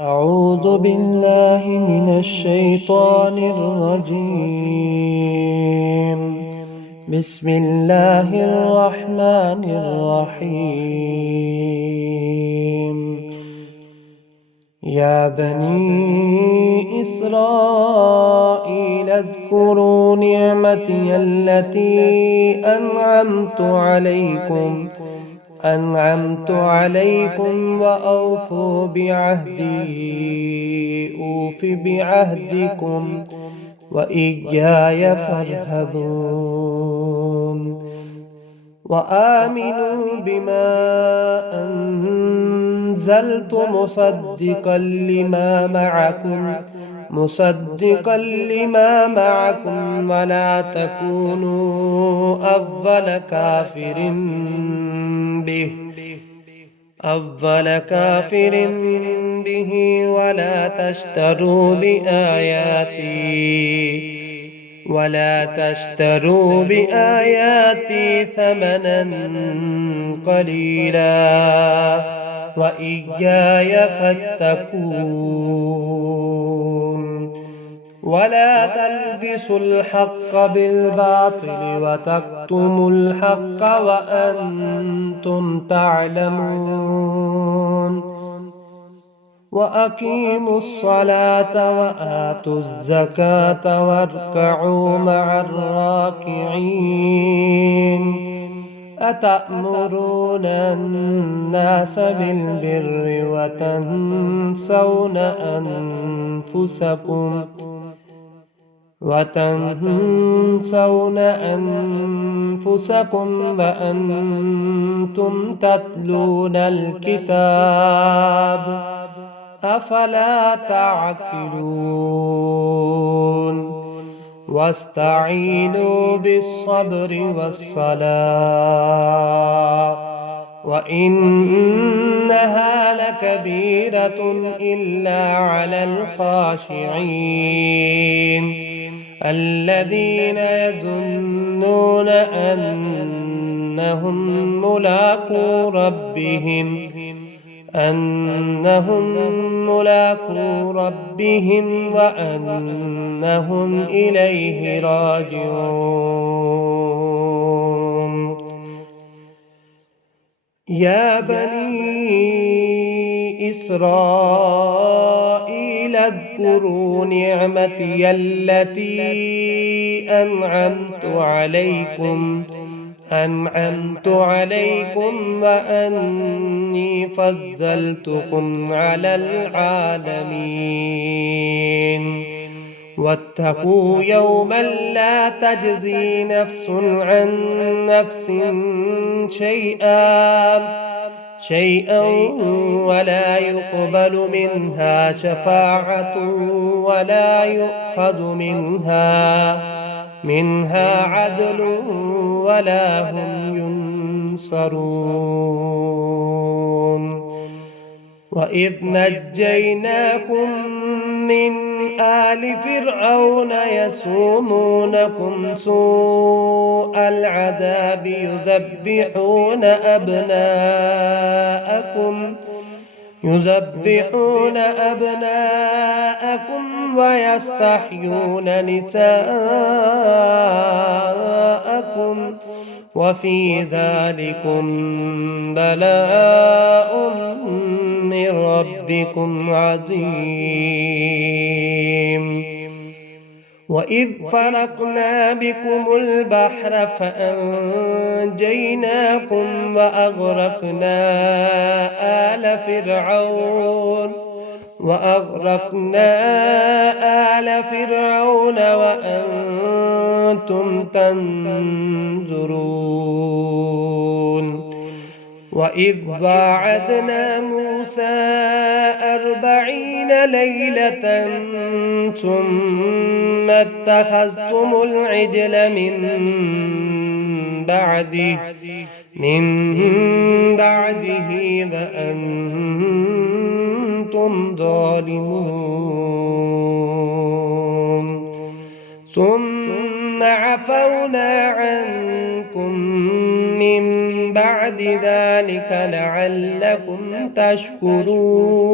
أعوذ بالله من الشيطان الرجيم. بسم الله الرحمن الرحيم. يا بني إسرائيل اذكروا نعمتي التي أنعمت عليكم وأوفوا بعهدي أوف بعهدكم وإياي فارهبون. وآمنوا بما أنزلت مصدقا لما معكم ولا تكونوا أول كافر به ولا تشتروا بآياتي ثمنا قليلا وإياي فاتقون. ولا تلبسوا الحق بالباطل وتكتموا الحق وأنتم تعلمون. وأقيموا الصلاة وآتوا الزكاة واركعوا مع الراكعين. أتأمرون الناس بالبر وتنسون أنفسكم وأنتم تتلون الكتاب أفلا تعقلون. واستعينوا بالصبر والصلاة وإنها لكبيرة إلا على الخاشعين الذين يظنون أنهم ملاقو ربهم وأنهم إليه راجعون. يا بني إسرائيل اذكروا نعمتي التي أنعمت عليكم وأني فضلتكم على العالمين. واتقوا يوما لا تجزي نفس عن نفس شيئا ولا يقبل منها شفاعة ولا يؤخذ منها عدل ولا هم ينصرون. وإذ نجيناكم من آل فرعون يسومونكم سوء العذاب يذبحون أبناءكم ويستحيون نساءكم وفي ذلكم بلاء من ربكم عظيم. وإذ فرقنا بكم البحر فأنجيناكم وأغرقنا آل فرعون وأنتم تنظرون. وإذ واعدنا موسى 40 ليلة ثم اتخذتم العجل من بعده وأنتم ظالمون. ثم عفونا عنكم من بعد ذلك لعلكم تشكرون.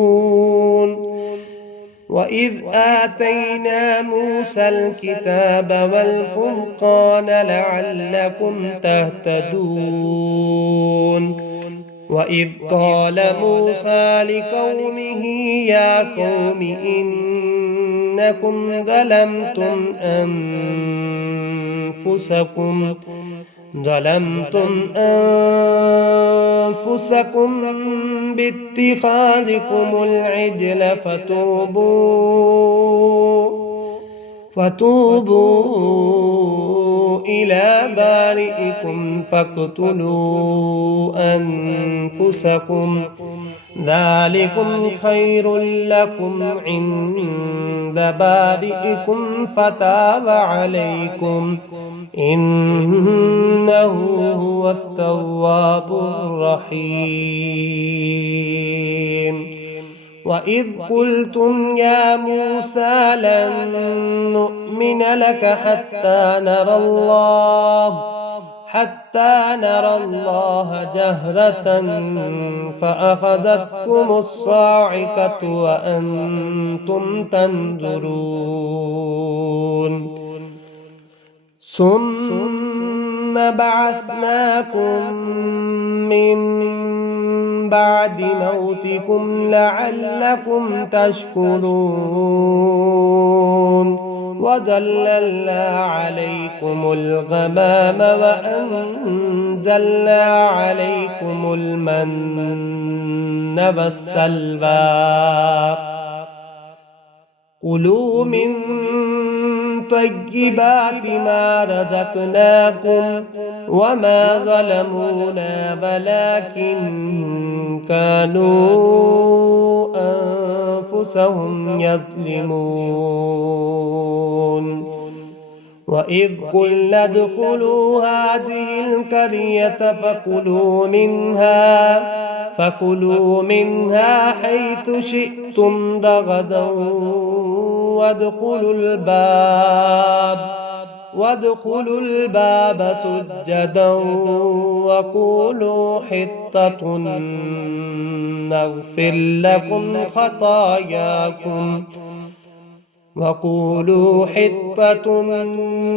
وإذ آتينا موسى الكتاب والفرقان لعلكم تهتدون وإذ قال موسى لقومه يا قوم إنكم ظلمتم أنفسكم باتخاذكم العجل فتوبوا إلى بارئكم فاقتلوا أنفسكم ذلكم خير لكم عند بارئكم فتاب عليكم إنه هو التواب الرحيم وإذ قلتم يا موسى لن نؤمن لك حتى نرى الله جهرة فأخذتكم الصاعقة وأنتم تنظرون ثم بعثناكم من بعد موتكم لعلكم تشكرون وظللنا عليكم الغمام وأنزلنا عليكم المن والسلوى كلوا من طيبات ما رزقناكم وما ظلمونا ولكن كانوا أنفسهم يظلمون وإذ قلنا ادخلوا هذه القرية فكلوا منها حيث شئتم رغدا وادخلوا الباب سجدا وقولوا حطة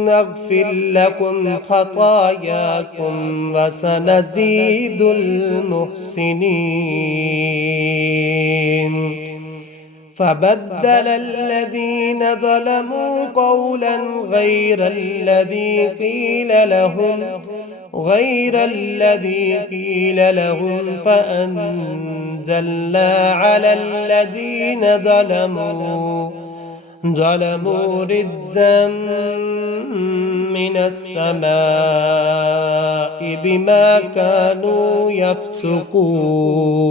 نغفر لكم خطاياكم وسنزيد المحسنين فبدل الذين ظلموا قولا غير الذي قيل لهم فأنزلنا على الذين ظلموا رجزا من السماء بما كانوا يفسقون.